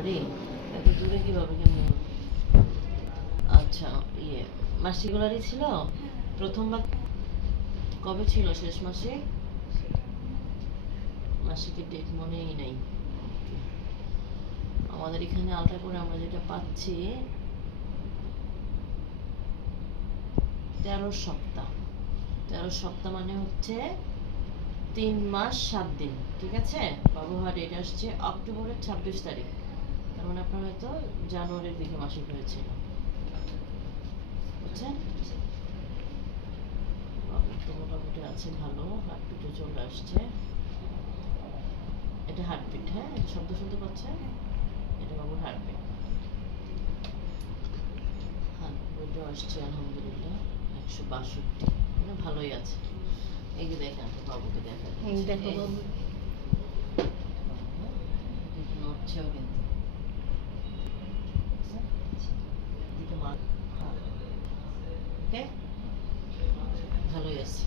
বাড়ি এত দূরে কীভাবে কেমন আচ্ছা ইয়ে মাসিগুলারই ছিল? প্রথমবার কবে ছিল? শেষ মাসে? মাসিকের ডেট মনেই নাই। আমাদের এখানে আলট্রা করে আমরা যেটা পাচ্ছি, তেরো সপ্তাহ। তেরো সপ্তাহ মানে হচ্ছে তিন মাস, সাত দিন, ঠিক আছে? বাবুহার ডেট আসছে অক্টোবরের ছাব্বিশ তারিখ। তার মানে আপনার হয়তো জানুয়ারির দিকে মাসিক হয়েছিল বুঝছেন তো মোটামুটি আছে ভালো হার্টবিটও চলে আসছে এটা হার্টবিট হ্যাঁ শব্দ শুনতে পাচ্ছেন এটা বাবুর হার্টবিট হার্টবিটও আসছে আলহামদুলিল্লাহ একশো বাষট্টি মানে ভালোই আছে এই যে দেখেন বাবুকে দেখা। দেখো বাবু। নড়ছেও কিন্তু ভালোই আছে।